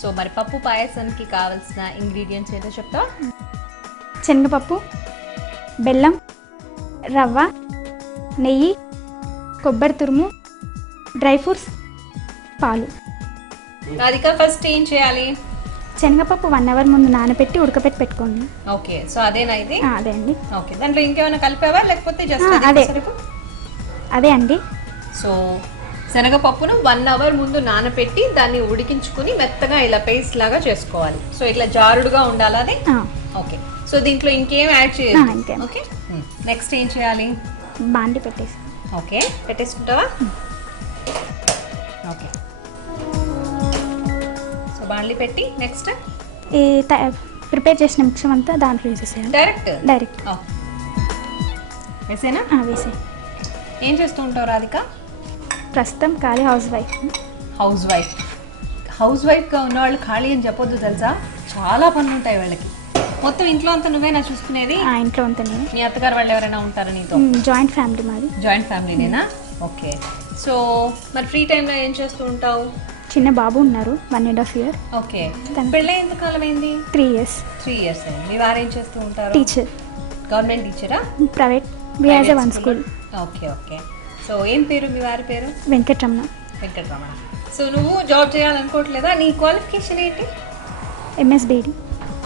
So మరి పప్పు పాయసానికి కావాల్సిన ఇంగ్రీడియంట్స్ ఏంటో చెప్తావా? శనగపప్పు, బెల్లం, రవ్వ, నెయ్యి, కొబ్బరి తురుము, డ్రై ఫ్రూట్స్, పాలు. రాధిక ఫస్ట్ ఏం చేయాలి? శనగపప్పు 1 అవర్ ముందు నానబెట్టి ఉడకపెట్టి పెట్టుకోండి. ఓకే, సో అదేనా ఇది? అదే అండి. ఓకే, దాంట్లో ఇంకేమైనా కలిపావా లేకపోతే జస్ట్ అదే అండి. సో శనగపప్పును 1 అవర్ ముందు నానబెట్టి దాన్ని ఉడికించుకుని మెత్తగా ఇలా పేస్ట్ లాగా చేసుకోవాలి. సో ఇట్లా జారుడుగా ఉండాలి అది. ఓకే, సో దీంట్లో ఇంకేం యాడ్ చేయాలి? ఓకే, నెక్స్ట్ ఏం చేయాలి? బాండి పెట్టేసి. ఓకే, పెట్టేసుకుంటావా? ఓకే, సో బాండ్లీ పెట్టి నెక్స్ట్ ఈ ప్రిపేర్ చేసిన మిక్సర్ అంతా దాంట్లో వేసేసేయాలి. డైరెక్ట్ వేసేనా? వేసే. ఏం చేస్తూ ఉంటావు రాధిక? ప్రస్తుతం ఖాళీ హౌస్ వైఫ్. హౌస్ వైఫ్గా ఉన్న వాళ్ళు ఖాళీ అని చెప్పొద్దు తెలుసా, చాలా పనులు ఉంటాయి వాళ్ళకి. మొత్తం ఇంట్లో అంతా నువ్వేనా చూసుకునేది? ఇంట్లో అంతా నేను. మీ అత్తగారు వాళ్ళు ఎవరైనా ఉంటారా నీతో? జాయింట్ ఫ్యామిలీ మాది. జాయింట్ ఫ్యామిలీనేనా? ఓకే, సో మరి ఫ్రీ టైంలో ఏం చేస్తూ ఉంటావు? చిన్న బాబు ఉన్నారు, 1.5 year. ఓకే, పెళ్ళి ఎంతకాలం అయింది? 3 years. 3 years అయింది. మీ వారు ఏం చేస్తూ ఉంటారు? టీచర్. గవర్నమెంట్ టీచరా? Private. We have one school. Okay okay, so ఏం పేరు మీ వారి పేరు? వెంకటరమణ. సో నువ్వు జాబ్ చేయాలనుకోవట్లేదా? నీ క్వాలిఫికేషన్ ఏంటి? MS BD.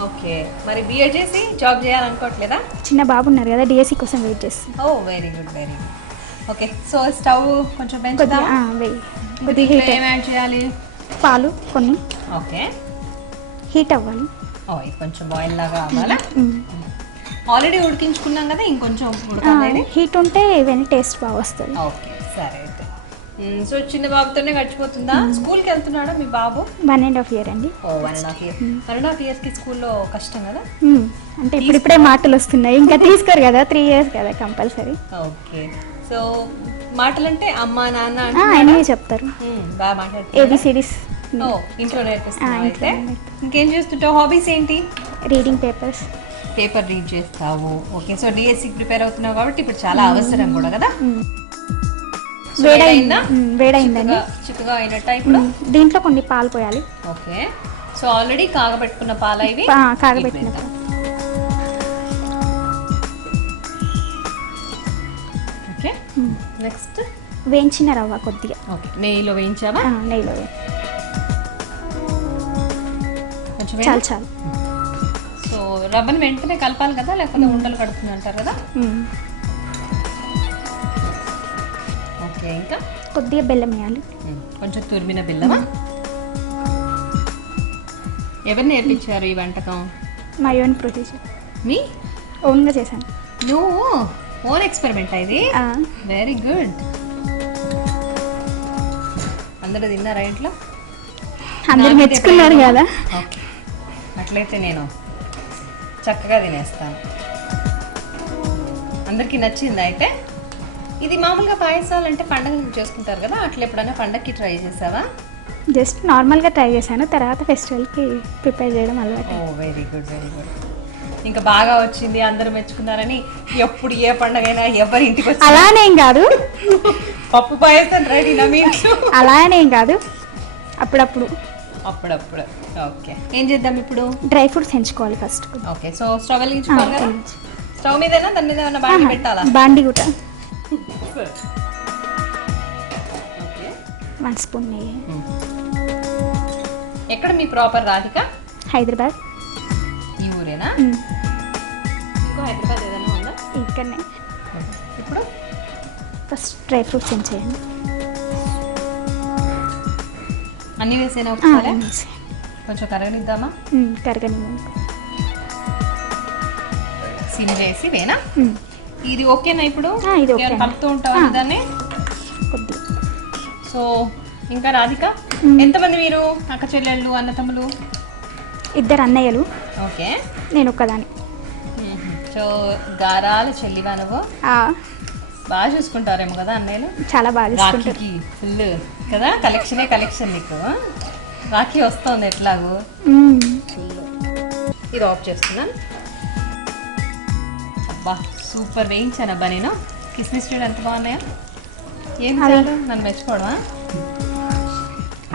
ఓకే, మరి BA చేసి జాబ్ చేయాలనుకోవట్లేదా? చిన్న బాబు ఉన్నారు కదా, DSC కోసం వెయిట్ చేస్తాను. Oh very good. Okay, so stove కొంచెం పెంచుదాం. కొద్దిగా హీట్. ఏం యాడ్ చేయాలి? పాలు కొన్ని. ఓకే, హీట్ అవ్వాలి. ఇది కొంచెం బాయిల్ లాగా అవ్వాలా? ఆల్రెడీ ఉడికించుకున్నాం కదా, ఇంకొంచెం ఉడకాలి. హీట్ ఉంటే ఇవన్నీ టేస్ట్ బాగా వస్తుంది. ఓకే, సరే అయితే. సో చిన్న బాబుతోనే గడిచిపోతుందా? స్కూల్కి వెళ్తున్నాడా మీ బాబు? 1.5 year అండి. 1.5 year. 1.5 years కి స్కూల్లో కష్టం కదా? అంటే ఇప్పుడిప్పుడే మాటలు వస్తున్నాయి, ఇంకా తీసుకోరు కదా, 3 years కదా కంపల్సరీ. ఓకే, సో మాటలంటే అమ్మ నాన్న అన్నీ చెప్తారు. బాగా మాట్లాడుతారు. ABCDs ఇంట్లో నేర్పిస్తున్నావు అయితే. ఇంకేం చేస్తుంటావు? హాబీస్ ఏంటి? రీడింగ్ పేపర్ రీడ్ చేస్తావు. ఓకే, సో DSC ప్రిపేర్ అవుతున్నావు కాబట్టి ఇప్పుడు చాలా అవసరం కూడా కదా. వేడైందండి, చిక్కగా అయినట్టు ఇప్పుడు దీంట్లో కొన్ని పాలు పోయాలి. ఓకే, సో ఆల్రెడీ కాగబెట్టుకున్న పాలు ఇవి. కాగబెట్టిన ఓకే, నెక్స్ట్ వేయించిన రవ్వ కొద్దిగా. ఓకే, నెయ్యిలో వేయించావా? నెయ్యిలో చాలు. సో రవ్వని వెంటనే కలపాలి కదా, లేకపోతే ఉండలు కడుతుంది అంటారు కదా. ఓకే, ఇంకా కొద్దిగా బెల్లం వేయాలి. కొంచెం తురిమిన బెల్లమా? ఎవరు నేర్పించారు ఈ వంటకం? My own procedure. మీ ఓన్గా చేశాను. నువ్వు ఓన్ ఎక్స్పెరిమెంట్ ఇది? Very good. అందరూ తిన్నారా ఇంట్లో? అందరూ మెచ్చుకున్నారు కదా. ఓకే, అట్లయితే నేను చక్కగా తినేస్తాను. అందరికీ నచ్చింది అయితే. ఇది మామూలుగా పాయసాలు అంటే పండగ చేసుకుంటారు కదా, అట్లా ఎప్పుడైనా పండగకి ట్రై చేసావా? జస్ట్ నార్మల్గా ట్రై చేశాను, తర్వాత ఫెస్టివల్కి ప్రిపేర్ చేయడం అలవాటు. Very good. ఇంకా బాగా వచ్చింది, అందరూ మెచ్చుకున్నారని ఎప్పుడు ఏ పండగైనా ఎవరి ఇంటికి వచ్చి అలానేం కాదు, పప్పు పాయసం రెడీనా మీ ఇంట్లో? అలానేం కాదు, అప్పుడప్పుడు. ఓకే, ఏం చేద్దాం ఇప్పుడు? డ్రై ఫ్రూట్స్ ఎంచుకోవాలి ఫస్ట్. ఓకే, సో స్టవ్ వెలిగించుకోవాలి కదా. స్టవ్ మీదేనా, దాని మీద ఏమైనా బాండి పెట్టాలా? బాండి కూడా 1 స్పూన్ నెయ్యి. ఎక్కడ మీ ప్రాపర్ రాధిక? హైదరాబాద్. ఈ ఊరేనా? ఇంకో హైదరాబాద్ ఏదైనా ఉందా? ఇక్కడనే. ఇప్పుడు ఫస్ట్ డ్రై ఫ్రూట్స్ ఎంచేయండి. అన్నీ వేసేనా ఒకసారి? కొంచెం కరగనిద్దామా? కరగనివ్వండి. సిమ్ వేసి వేనా? ఇది ఓకేనా ఇప్పుడు? ఇది ఓకే. కలుపుతూ ఉంటావా దాన్ని? కొద్దిగా. సో ఇంకా రాధిక, ఎంతమంది మీరు అక్క చెల్లెళ్ళు అన్నతమ్ములు? 2 అన్నయ్యలు. ఓకే, నేను ఒక్కదాన్ని. సో గారాల చెల్లివా నువ్వు? బాగా చూసుకుంటారేమో కదా అన్నయ్యలు? చాలా బాగా చూసుకుంటారు. ఫుల్ కదా, కలెక్షన్ నీకు. రాఖీ వస్తుంది ఎట్లాగో. ఇది ఆఫ్ చేస్తున్నాను. అబ్బా సూపర్ వేయించానబ్బా నేను. కిస్మిస్ చూడు ఎంత బాగున్నాయా. ఏం చాలు నన్ను మెచ్చుకోవడమా?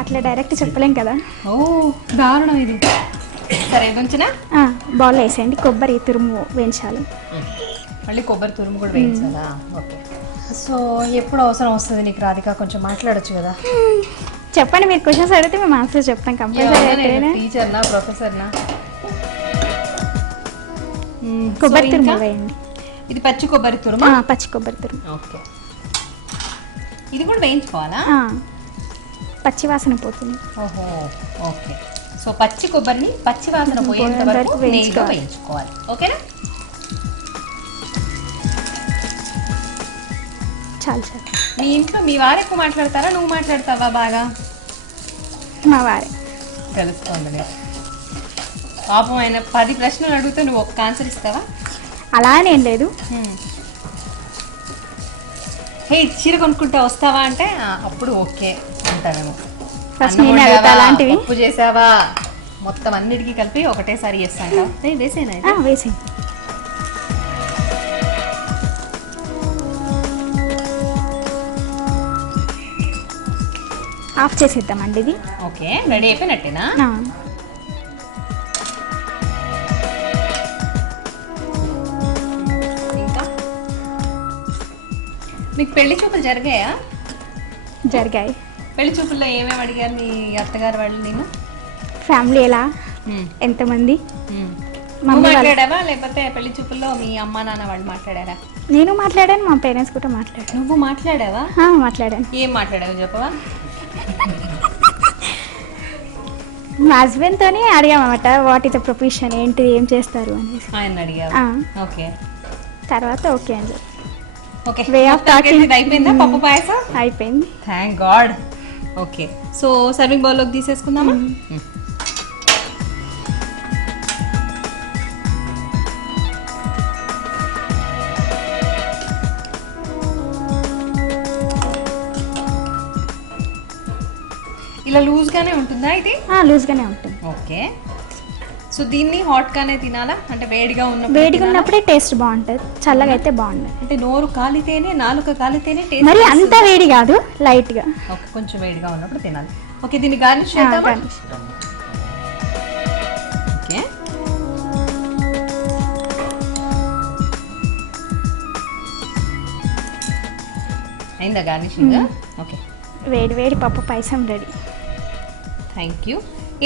అట్లా డైరెక్ట్ చెప్పలేం కదా. ఓ దారుణం ఇది. సరే ఇది ఉంచినా బౌల్ వేసేయండి. కొబ్బరి తురుము వేయించాలి. మళ్ళీ కొబ్బరి తురుము కూడా వేయించాలా? ఓకే. సో ఎప్పుడు అవసరం వస్తుంది నీకు రాధిక, కొంచెం మాట్లాడొచ్చు కదా. చెప్పండి, మీరు క్వశ్చన్స్ అడిగితే మేము ఆన్సర్ చెప్తాం కంపల్సరీ. టీచర్నా ప్రొఫెసర్నా? కొబ్బరి తురుము వేయండి. ఇది పచ్చి కొబ్బరి తురుము. పచ్చి కొబ్బరి తురుము. ఓకే. ఇది కూడా వేయించుకోవాలా? పచ్చి వాసన పోతుంది. ఓహో ఓకే. సో పచ్చి కొబ్బరిని పచ్చి వాసన పోయేంత వరకు నెయ్యిలో వేయించుకోవాలి. ఓకేనా? చాలు చాలు. మీ ఇంట్లో మీ వారు ఎక్కువ మాట్లాడతారా, నువ్వు మాట్లాడతావా బాగా? మా వారే. తెలుసుకోండి. పాపం ఆయన 10 ప్రశ్నలు అడిగితే నువ్వు ఒక్క ఆన్సర్ ఇస్తావా? అలా ఏం లేదు. హే చీర కొనుక్కుంటా వస్తావా అంటే అప్పుడు ఓకే అంటావేమో. అలాంటివి ఉప్పు చేసావా మొత్తం అన్నిటికీ కలిపి ఒకటేసారి చేస్తాను. వేసేనా? వేసే. ఆఫ్ చేసేద్దామండి ఇది. ఓకే రెడీ అయిపోయినట్టేనా? ఇంకా మీకు పెళ్లి చూపులు జరిగాయా? జరిగాయి. పెళ్లి చూపుల్లో ఏమేమి అడిగారు మీ అత్తగారు వాళ్ళు? నేను ఫ్యామిలీ ఎలా, ఎంతమంది మాట్లాడావా లేకపోతే పెళ్లి చూపుల్లో మీ అమ్మా నాన్న వాళ్ళు మాట్లాడారా? నేను మాట్లాడాను, మా పేరెంట్స్ కూడా మాట్లాడాను. నువ్వు మాట్లాడావా? మాట్లాడాను. ఏం మాట్లాడావు చెప్పవా? మా హస్బెండ్ తోనే అడిగామన్నమాట, వాట్ ఇస్ ద ప్రొఫెషన్, ఏంటి, ఏం చేస్తారు అనేసి. ఆయన అడిగారు. ఓకే. తర్వాత ఓకే అని చెప్పి. ఓకే. వే ఆఫ్ టాకింగ్ అయిపోయిందా? పప్పు పాయసం అయిపోయింది. Thank God. Okay. So serving బౌల్లోకి తీసేసుకుందామా? ఇలా లూజ్గానే ఉంటుందా ఇది? లూజ్గానే ఉంటుంది. ఓకే. సో దీన్ని హాట్గానే తినాలా అంటే వేడిగా ఉన్నప్పుడు? వేడిగా ఉన్నప్పుడే టేస్ట్ బాగుంటుంది, చల్లగా అయితే బాగుంటుంది. అంటే నోరు కాలితేనే, నాలుక కాలితేనే టేస్ట్. మరి అంత వేడి కాదు, లైట్గా. ఓకే, కొంచెం వేడిగా ఉన్నప్పుడు తినాలి. ఓకే, దీన్ని గార్నిష్ చేద్దామా? ఓకే. అయిందా గార్నిషింగ్? ఓకే. వేడి వేడి పప్పు పాయసం రెడీ. Thank you.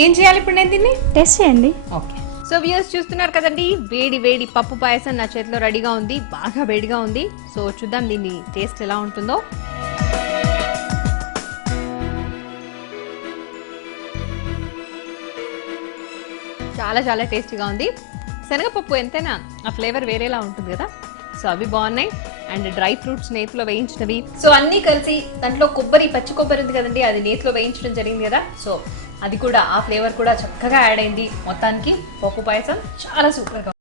ఏం చేయాలి ఇప్పుడు నేను దీన్ని? టేస్ట్ చేయండి. ఓకే. సో వ్యూయర్స్ చూస్తున్నారు కదండి, వేడి వేడి పప్పు పాయసం నా చేతిలో రెడీగా ఉంది, బాగా వేడిగా ఉంది. సో చూద్దాం దీన్ని టేస్ట్ ఎలా ఉంటుందో. చాలా చాలా టేస్టీగా ఉంది. శనగపప్పు ఎంతైనా ఆ ఫ్లేవర్ వేరేలా ఉంటుంది కదా. సో అవి బాగున్నాయి. అండ్ డ్రై ఫ్రూట్స్ నేతిలో వేయించినవి. సో అన్నీ కలిసి దాంట్లో కొబ్బరి, పచ్చి కొబ్బరి ఉంది కదండి, అది నేతిలో వేయించడం జరిగింది కదా. సో అది కూడా ఆ ఫ్లేవర్ కూడా చక్కగా యాడ్ అయింది. మొత్తానికి పప్పు పాయసం చాలా సూపర్గా